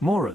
Moral.